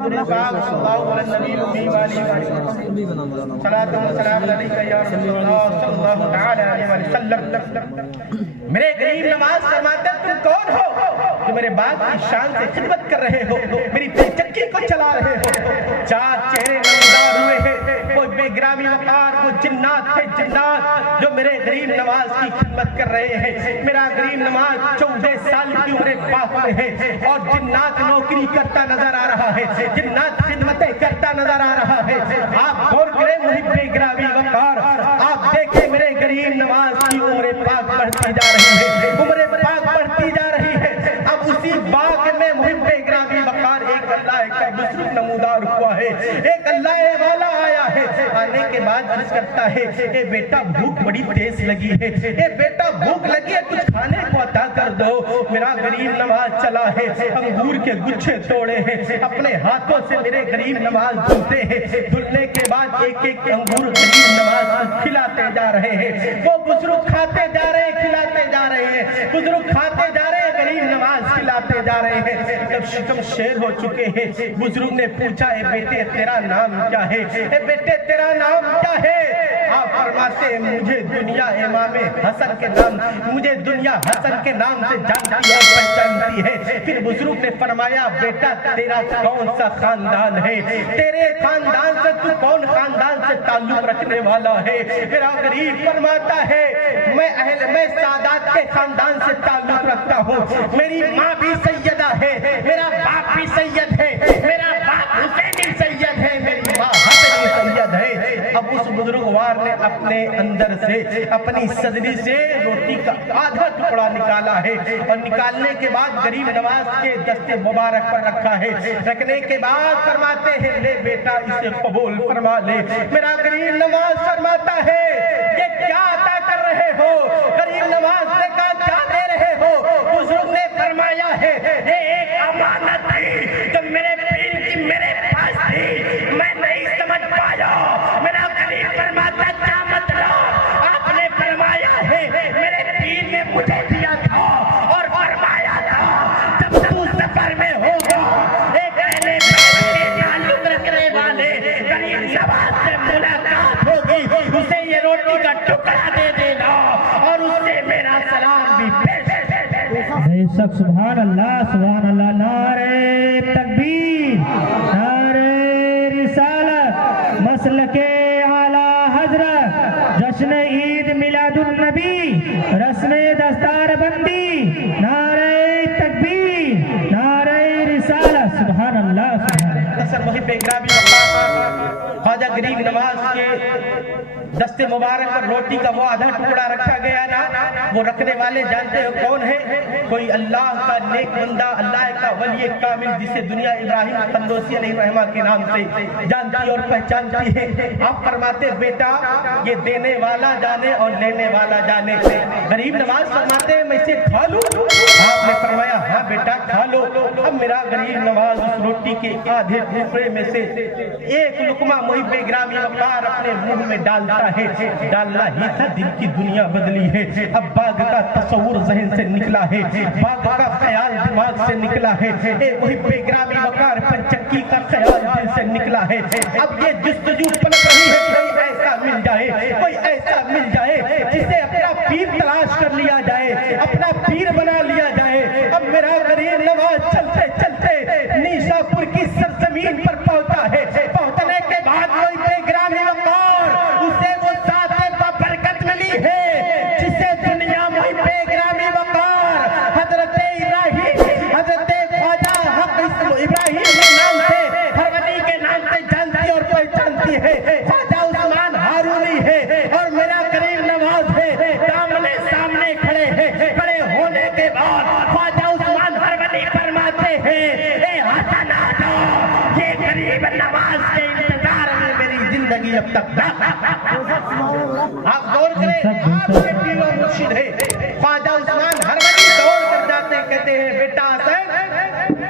درود پاک صلی اللہ علیہ نبی وآلہ صلاۃ و سلام علیکہ یا رسول اللہ صلی اللہ تعالی علیہ وسلم۔ میرے غریب نواز فرماتے تم کون ہو کہ میرے باپ کی شان سے خدمت کر رہے ہو، میری چکی کو چلا رہے ہو؟ چار چہرے نمودار ہوئے ہیں، وہ بے گرامی وقار، وہ جنات تھے جنات جو میرے غریب نواز کی خدمت کر رہے ہیں۔ میرا غریب نواز 14 سال کی عمر پاک میں ہے اور جنات نوکری کرتا نظر آ رہا ہے، جنات خدمتیں کرتا نظر آ رہا ہے۔ آپ غور کریں محب گرامی وقار، آپ دیکھیں میرے غریب نواز کی عمر پاک بڑھتی جا رہی ہے، عمر پاک بڑھتی جا رہی ہے۔ اب اسی باغ میں محب گرامی وقار ایک اللہ کا بزرگ نمودار ہوا ہے، ایک اللہ والا آیا ہے۔ آنے کے بعد عرض کرتا ہے اے بیٹا بھوک بڑی تیز لگی ہے، اے بیٹا بھوک لگی ہے، کچھ کھانے کو عطا کر دو۔ میرا غریب نواز چلا ہے، انگور کے گچھے توڑے ہیں، اپنے ہاتھوں سے میرے غریب نواز دھلتے ہیں، دھلنے کے بعد ایک ایک انگور غریب نواز کھلاتے جا رہے ہیں۔ وہ بزرگ کھاتے جا رہے ہیں، کھلاتے جا رہے ہیں، بزرگ کھاتے جا رہے ہیں، غریب نواز کھلاتے جا رہے ہیں۔ جب شکم شیر ہو چکے ہیں، بزرگ نے پوچھا اے بیٹے تیرا نام کیا ہے، اے بیٹے تیرا نام کیا ہے؟ آپ فرماتے ہیں مجھے دنیا امام حسن کے نام، مجھے دنیا حسن کے نام سے جانتی اور پہچانتی ہے۔ پھر بزرگ نے فرمایا بیٹا تیرا کون سا خاندان ہے، تیرے خاندان سے تو کون خاندان سے تعلق رکھنے والا ہے؟ میرا غریب فرماتا ہے میں سادات کے خاندان سے تعلق رکھتا ہوں، میری ماں بھی سیدہ ہے، میرا باپ بھی سید ہے، میرا باپ حسین سید ہے، میری ماں حسن سید ہے۔ اب اس بزرگوار نے اپنے اندر سے اپنی صدری سے روٹی کا آدھا ٹکڑا نکالا ہے اور نکالنے کے بعد غریب نواز کے دستے مبارک پر رکھا ہے۔ رکھنے کے بعد فرماتے ہیں لے بیٹا اسے قبول فرما لے۔ میرا غریب نواز فرماتا ہے یہ کیا عطا کر رہے ہو؟ غریب نواز نے کہا کیا دے رہے ہو؟ بزرگ نے فرمایا ہے یہ ایک امانت تھی جو میرے پیر کی میرے پاس تھی، میں نہیں سمجھ پایا۔ میرا غریب فرماتا کیا مطلب؟ آپ نے فرمایا ہے میرے پیر نے مجھے دیا تھا اور فرمایا تھا جب تو سفر میں ہوگا ایک اہل بیت کے تعلق رکھنے والے غریب نواز سے ملاقات ہوگی، اسے یہ روٹی کا ٹکڑا دے دینا اور اس سے میرا سلام بھی پیش بے شک۔ سبحان اللہ سبحان اللہ، نعرہ تکبیر، نعرہ رسالت، مسلک اعلیٰ حضرت، جشن عید میلاد النبی، رسم دستار بندی، نعرہ تکبیر، نعرہ رسالت، سبحان اللہ سبحان اللہ۔ سر محب گرامی وقار، خواجہ غریب نواز کے دستے مبارک پر روٹی کا وہ آدھا ٹکڑا رکھا گیا نا، وہ رکھنے والے جانتے ہو کون ہے؟ کوئی اللہ کا نیک بندہ، اللہ کا ولی کامل جسے دنیا ابراہیم تندوسی علیہ الرحمہ کے نام سے جانتی اور پہچانتی ہے۔ آپ فرماتے بیٹا یہ دینے والا جانے اور لینے والا جانے۔ غریب نواز فرماتے ہیں میں اسے کھا لوں؟ آپ نے فرمایا ہاں بیٹا کھا لو۔ اب میرا غریب نواز اس روٹی کے آدھے ٹکڑے میں سے ایک لقمہ محب گرامی وقار اپنے منہ میں ڈالتا ہے۔ ڈالنا ہی تھا دل کی دنیا بدلی ہے۔ اب باغ کا تصور ذہن سے نکلا ہے، باغ کا خیال دماغ سے نکلا ہے، اے محب گرامی وقار پر چکی کا خیال دل سے نکلا ہے۔ اب یہ جستجو پلک رہی ہے کوئی ایسا مل جائے، کوئی ایسا مل جائے جسے اپنا پیر تلاش کر لیا جائے، اپنا پیر بنا لیا جائے۔ اب میرا غریب نواز چلتے چلتے نیشا پور کی سرزمین پر پہنچا ہے۔ پہنچنے کے بعد کوئی بے گرامی وقار اسے وہ ذات بابرکت ملی ہے جسے دنیا محب گرامی وقار حضرت ابراہیم، حضرت خواجہ حق ابراہیم کے نام سے، ہر ولی کے نام سے جانتی اور پہچانتی ہے۔ خواجہ عثمان ہارونی ہے اور میرا غریب نواز ہے، سامنے سامنے کھڑے ہیں۔ کھڑے ہونے کے بعد خواجہ عثمان ہر ولی فرماتے ہیں اے حسن آجا، یہ غریب نواز کے انتظار میں میری زندگی اب تک آپ غور کریں، آپ کے پیر و مرشد ہے خواجہ عثمان ہر ولی دوڑ کر جاتے کہتے ہیں بیٹا حسن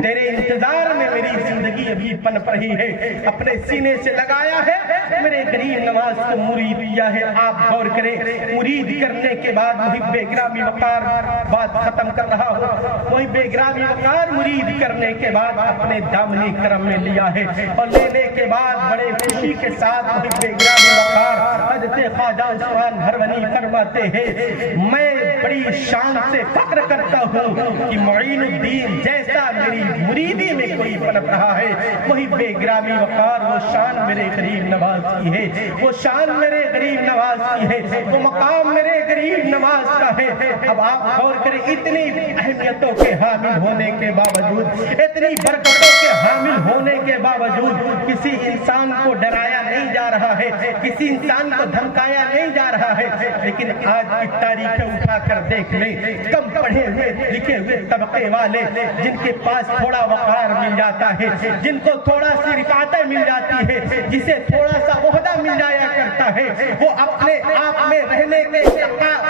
تیرے انتظار میں میری زندگی ابھی پنپ رہی ہے اپنے سینے سے لگایا ہے میرے غریب نواز کو مرید کیا ہے. آپ غور کریں, مرید کرنے کے بعد محب گرامی وقار بات ختم کر رہا ہوں, محب گرامی وقار مرید کرنے کے بعد اپنے دامنی کرم میں لیا ہے اور لینے کے بعد بڑے خوشی کے ساتھ محب گرامی وقار حضرت خواجہ عثمان ہرونی فرماتے ہیں میں بڑی شان سے فخر کرتا ہوں کہ معین الدین جیسا میری مریدی میں کوئی پنپ رہا ہے. محب گرامی وقار وہ شان میرے غریب نواز کی ہے, وہ شان میرے غریب نواز کی ہے, وہ مقام میرے غریب نواز کا ہے. اب آپ غور کریں, اتنی اہمیتوں کے حامل ہونے کے باوجود, اتنی برکتوں کے حامل ہونے کے باوجود کسی انسان کو ڈرایا نہیں جا رہا ہے, کسی انسان کو دھمکایا نہیں جا رہا ہے. لیکن آج کی تاریخیں اٹھا کر دیکھ لیں, کم پڑھے ہوئے لکھے ہوئے طبقے والے جن کے پاس تھوڑا وقار مل جاتا ہے, جن کو تھوڑا سی رفاقت مل جاتی ہے, جسے تھوڑا سا عہدہ مل جایا کرتا ہے, وہ اپنے آپ میں رہنے کے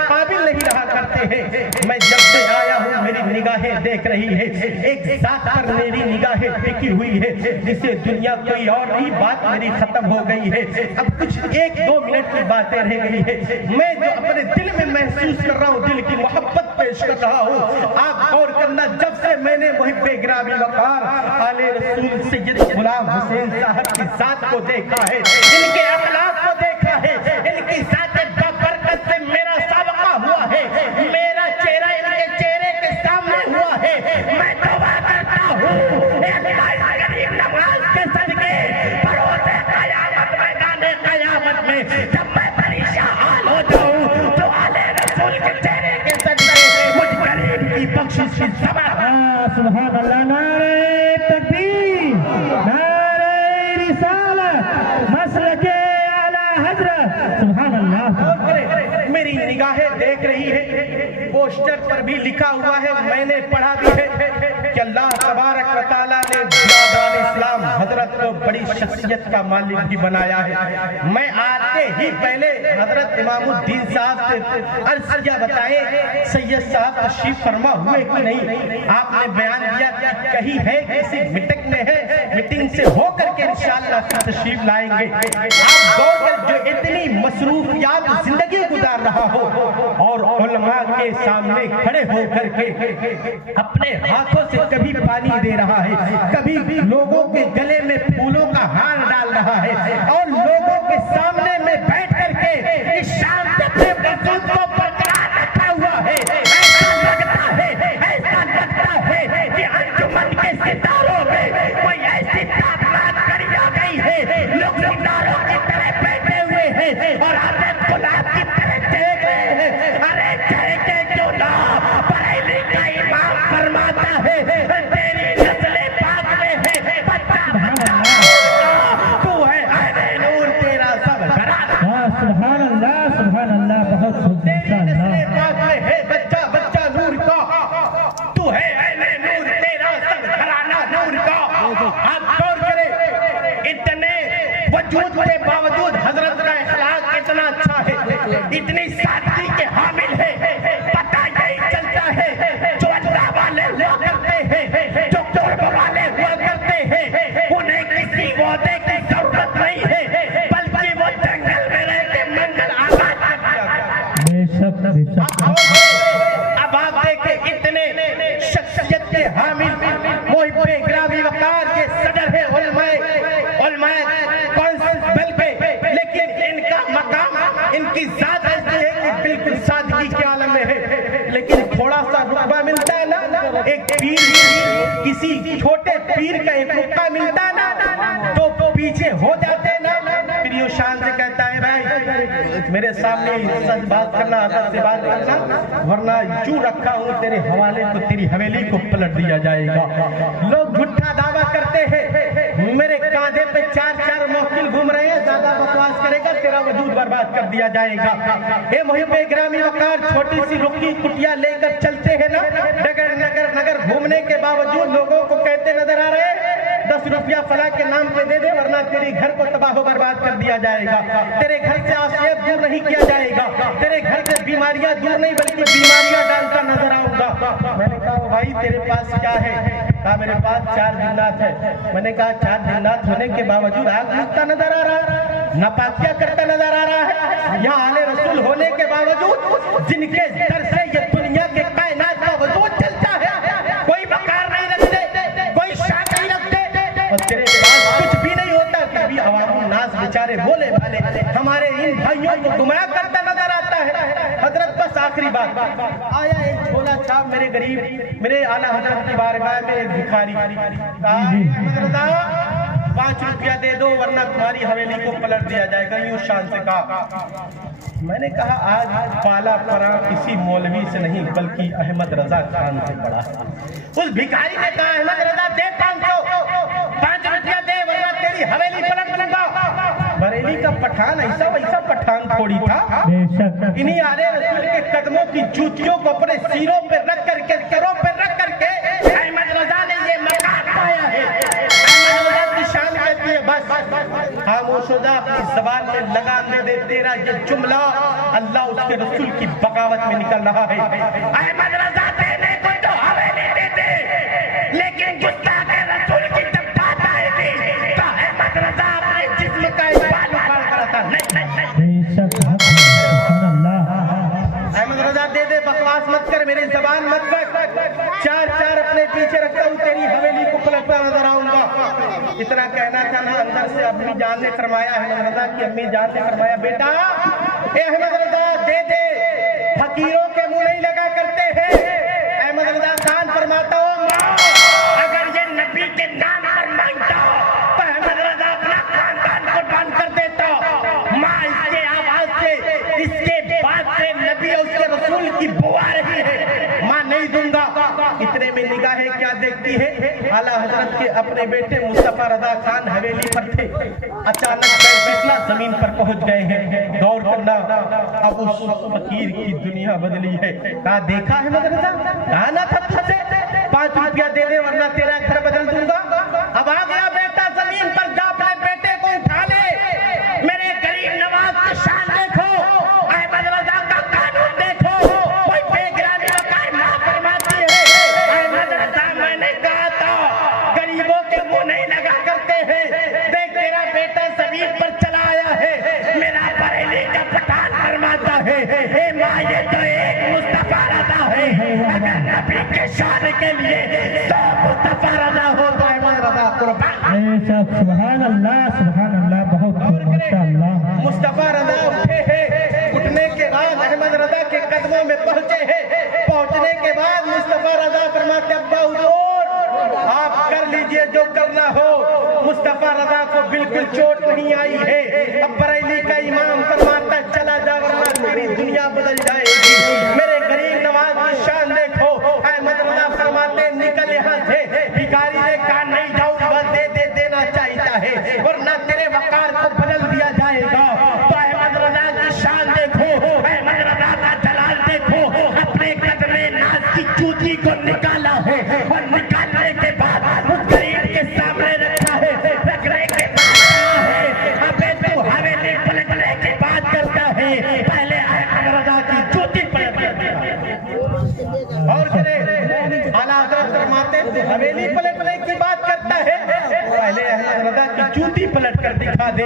قابل نہیں رہا کرتے ہیں. میں جب سے آیا ہوں میری نگاہیں دیکھ رہی ہے, ایک ذات پر میری نگاہیں ٹکی ہوئی ہے جسے دنیا کوئی اور بھی بات میری ختم ہو گئی ہے. اب کچھ 1-2 منٹ کی باتیں رہ گئی ہے. میں جو اپنے دل میں محسوس کر رہا ہوں, دل کی محبت پیش کر رہا ہوں. آپ غور کرنا, جب سے میں نے محب گرامی وقار آل رسول سید غلام حسین صاحب کی ذات کو دیکھا ہے, ان کے اخلاق کو دیکھا ہے, ان کی ذات برکت سے میرا سابقہ ہوا ہے, میرا چہرہ ان کے چہرے کے سامنے ہوا ہے. میں توبہ کرتا ہوں غریب نواز کے صدقے بروز قیامت میدان قیامت میں جب میں پریشان ہو جاؤں تو آل رسول کے چہرے کے صدقے مجھ غریب کی بخشش کی سبب. سبحان اللہ, نعرہ تکبیر, نعرہ رسالت, مسلک اعلی حضرت. سبحان اللہ. میری نگاہیں دیکھ رہی ہے, پوسٹر پر بھی لکھا ہوا ہے, میں نے پڑھا بھی ہے کہ اللہ تبارک و تعالیٰ نے زیادہ اسلام حضرت کو بڑی شخصیت کا مالک بھی بنایا ہے. میں آتے ہی پہلے حضرت امام الدین صاحب سے عرض کیا, بتائے سید صاحب تشریف فرما ہوئے کہ نہیں؟ آپ نے بیان دیا کہ کہیں ہے, کسی میٹنگ میں ہے, میٹنگ سے ہو کر کے انشاءاللہ تشریف لائیں گے. آپ غور کر, جو اتنی مصروفیات زندگی گزار رہا ہو اور علماء کے سامنے کھڑے ہو کر کے اپنے ہاتھوں سے کبھی پانی دے رہا ہے, کبھی لوگوں کے گلے میں پھولوں کا ہار ڈال رہا ہے, اور لوگوں کے سامنے میں بیٹھ کر کے اس شان سے اپنے وجود کو برقرار رکھا ہوا ہے. ایسا لگتا ہے کہ انجمن کے ستاروں میں کوئی ایسی تابنات کری آ گئی ہے, لوگ ستاروں کی طرح بیٹھے ہوئے ہیں اور آتے گلاب کی طرح دیکھ رہے ہیں. ارے کہتے کیوں نہ, بریلی کا امام فرماتا ہے تیری نسل پاک میں ہے بچہ تو ہے اہل نور تیرا سب گھرانا. سبحان اللہ, سبحان اللہ, بہت خوب. تیری نسل پاک میں ہے بچہ بچہ نور کا, تو ہے اہل نور تیرا سب گھرانا نور کا. آپ غور کریں, اتنے وجود کے باوجود حضرت کا اخلاق اتنا اچھا ہے, اتنی سادگی کے حامل ہے. پتہ یہی چلتا ہے جو اللہ والے ہوا کرتے ہیں, جو قرب والے ہوا کرتے ہیں, انہیں کسی وعدے کی ضرورت نہیں ہے, بلکہ وہ جنگل میں رہ کے منگل آباد کرتے ہیں. بے شک, بے شک. اب آپ دیکھیں, اتنے شخصیت کے حامل محب گرامی وقار کے صدر ہے علماء کونسل پہ, لیکن ان کا مقام, ان کی ذات ایسی ہے کہ بالکل سادگی کے عالم میں ہے. لیکن تھوڑا سا رتبہ ملتا ہے نا, ایک پیر, کسی چھوٹے پیر کا ایک رتبہ ملتا ہے نا, تو پیچھے ہو جاتے ہیں نا. پھر یہ شان سے کہتا ہے بھائی میرے سامنے سچ بات کرنا, ادب سے بات کرنا, ورنہ جو رکھا ہوں تیرے حوالے کو, تیری حویلی کو پلٹ دیا جائے گا. لوگ جھوٹا دعویٰ کرتے ہیں, میرے کاندھے پہ 4 موکل گھوم رہے ہیں, زیادہ بکواس کرے گا تیرا وجود برباد کر دیا جائے گا. اے محب گرامی وقار, چھوٹی سی رکی کٹیا لے کر چلتے ہیں نا, ڈگر نگر گھومنے کے باوجود لوگوں کو کہتے نظر آ رہے ہیں 10 روپیہ فلاں کے نام پہ دے دے, ورنہ تیری گھر کو تباہ و برباد کر دیا جائے گا, تیرے گھر سے آفیت دور نہیں کیا جائے گا, تیرے گھر سے بیماریاں دور نہیں بلکہ بیماریاں ڈالتا نظر آؤں گا. میں نے کہا بھائی تیرے پاس کیا ہے؟ کہا میرے پاس 4 جنات ہے. میں نے کہا 4 جنات ہونے کے باوجود آگ لگتا نظر آ رہا ہے, ناپاکیاں کرتا نظر آ رہا ہے. یہاں آل رسول ہونے کے باوجود جن کے در سے یہ دنیا کے کائنات کا وجود چلتا ہے, کوئی وقار نہیں رکھتے, کوئی شان نہیں رکھتے, اور تیرے پاس کچھ بھی نہیں ہوتا, پھر بھی عوام الناس بیچارے بولے بھالے ہمارے ان بھائیوں کو گمراہ کرتا نظر آتا ہے. حضرت بس آخری بات, آیا ایک جھولا چھاپ میرے غریب میرے اعلیٰ حضرت کی بارگاہ میں ایک بھکاری, کہا احمد رضا 5 روپیہ دے دو ورنہ تمہاری حویلی کو پلٹ دیا جائے گا, یوں شان سے کہا. میں نے کہا آج پالا پرا کسی مولوی سے نہیں بلکہ احمد رضا خان سے پڑا. اس بھکاری نے کہا احمد رضا دے 5 روپیہ دے ورنہ تیری حویلی پلٹ دوں گا. بریلی کا پٹھان ایسا ویسا پٹھان تھوڑی تھا, انہی آلے رسول کے قدموں کی جوتیوں کو اپنے سیروں پہ رکھ کر کے سروں پہ رکھ کر کے احمد رضا نے یہ مقام پایا ہے. احمد رضا کی شان کہتی ہے بس خاموش ہو جا, اپنی زبان میں لگام دے دے, تیرا یہ جملہ اللہ اس کے رسول کی بغاوت میں نکل رہا ہے. احمد رضا دینے کو تو حویلی دے دے, لیکن گستاخ رسول کی جب بات آئے گی تو احمد رضا اپنے جسم کا اقبال اکھاڑ کر رہا تھا. احمد رضا دے دے, بکواس مت کر, میری زبان مت بک, 4 اپنے پیچھے رکھتا ہوں, تیری حویلی کو پلٹتا نظر آؤں گا. اتنا کہنا تھا نا, اندر سے امی جان نے فرمایا, احمد رضا کی امی جان نے فرمایا بیٹا اے احمد رضا دے دے, فقیروں کے منہ نہیں لگا کرتے ہیں. احمد رضا خان فرماتا ہوں اگر یہ نبی کے نام پر مانگتا تو احمد رضا اپنا خاندان قربان کر دیتا. ماں اس کے آواز سے اس کے بعد سے نبی اور اس کے رسول کی بو آ رہی ہے, ماں نہیں دوں گا. اتنے میں نگاہیں کیا دیکھتی ہے, اعلیٰ حضرت کے اپنے بیٹے مصطفیٰ رضا خان حویلی پر تھے, اچانک پیر پھسلا زمین پر پہنچ گئے ہیں. غور کرنا, اب اس فقیر کی دنیا بدلی ہے. کہا دیکھا احمد رضا, کہا نہ تھا تجھ سے 5 روپیہ دے دے ورنہ تیرا گھر بدل دوں گا. اب آ گیا بیٹا زمین پر, جا اپنے بیٹے کو اٹھا لے. میرے غریب نواز کی شان دیکھو, احمد رضا کا قانون دیکھو, کوئی بے گرامی وقار نہ فرماتی ہے. احمد رضا میں نے کہا تھا غریبوں کے منہ نہیں لگا کرتے ہیں. دیکھ تیرا بیٹا زمین پر چلا آیا ہے, میرا بریلی کا پٹھان فرماتا ہے اے ماں یہ تو ایک مصطفیٰ رضا ہے, اگر نبی کے شان کے لیے 100 مصطفیٰ رضا ہو تو احمد رضا قربان. سبحان اللہ, بہت ماشاءاللہ. مصطفیٰ رضا اٹھے ہیں, اٹھنے کے بعد احمد رضا کے قدموں میں پہنچے ہیں. پہنچنے کے بعد مصطفیٰ رضا فرماتے ابا حضور آپ کر لیجئے جو کرنا ہو. مصطفیٰ رضا کو بالکل چوٹ نہیں آئی ہے. اب بریلی کا امام فرماتا چلا جا ورنہ تیری دنیا بدل جائے گی. میرے غریب نواز کی شان دیکھو. احمد رضا فرماتے نکل یہاں سے. بھکاری نے کہا نہیں جاؤں گا, دے دے دینا چاہیتا ہے ورنہ تیرے وقار کو بدل دیا جائے گا. تو احمد رضا کی شان دیکھو, احمد رضا کا جلال دیکھو. اپنے قدم ناز کی چوٹی کو نکالا ہے اور نکالنے کے بعد اس غریب کے سامنے رکھا ہے. رکھنے کے بعد کہا ہے ابے تو حویلی پلٹنے کی بات کرتا ہے, پہلے احمد رضا کی چوٹی پلٹ اور چلے. اعلیٰ حضرت فرماتے تو حویلی پلٹنے کی بات کرتا ہے, پہلے احمد رضا کی چوٹی پلٹ کر دکھا دے.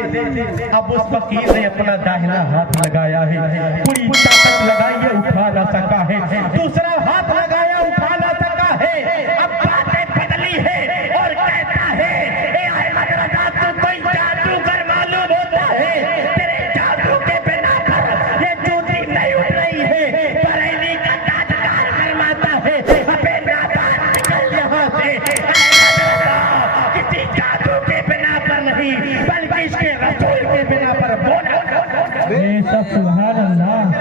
اب اس فقیر نے اپنا داہنا ہاتھ لگایا ہے, پوری طاقت لگائی ہے, اٹھا نہ سکا ہے. دوسرا ہاتھ لگایا, اٹھا نہ سکا ہے. اب باتیں بدلی ہے اور کہتا ہے اے احمد رضا تو کوئی جادوگر معلوم ہوتا ہے, تیرے جادو کے بنا پر یہ چوٹی نہیں اٹھ رہی ہے. بریلی کا تاجدار فرماتا ہے ابے نادان نکل یہاں سے. احمد رضا کسی جادو کے بنا پر نہیں بلکہ اس کے رسول کے بنا پر بولا. سبحان اللہ.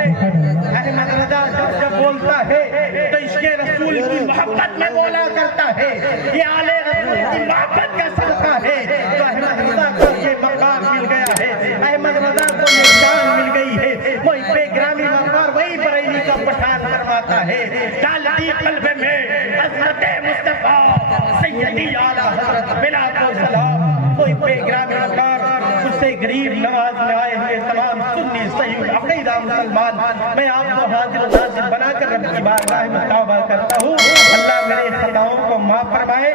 احمد رضا جب بولتا ہے تو اس کے رسول کی محبت میں بولا کرتا ہے. یہ آلے رسول کی محبت کا صدقہ ہے. تو احمد رضا کو یہ مقام مل گیا ہے, احمد رضا کو یہ شان مل گئی ہے. وہی بے گرامی وقار وہی بریلی کا پٹھان فرماتا ہے ڈالتی قلب میں حضرت مصطفیٰ سیدی اعلیٰ حضرت بلا کو سلام. کوئی بے گرامی وقار اس سے غریب نواز میں آئے ہوئے تمام سنی صحیح عقیدہ مسلمان, میں آپ کو حاضر و ناظر بنا کر رب کی بارگاہ میں توبہ کرتا ہوں. اللہ میرے خطاؤں کو معاف فرمائے.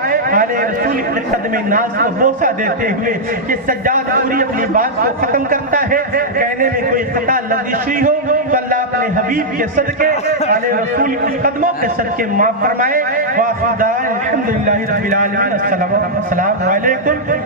کے قدم ناز کو بوسہ دیتے ہوئے کہ سجاد پوری اپنی بات کو ختم کرتا ہے، کہنے میں کوئی خطا لفظ ہوئی ہو تو اللہ اپنے حبیب کے صدقے آل رسول کی قدموں کے صدقے معاف فرمائے۔ وآخر دعوانا الحمدللہ رب العالمین۔ السلام علیکم۔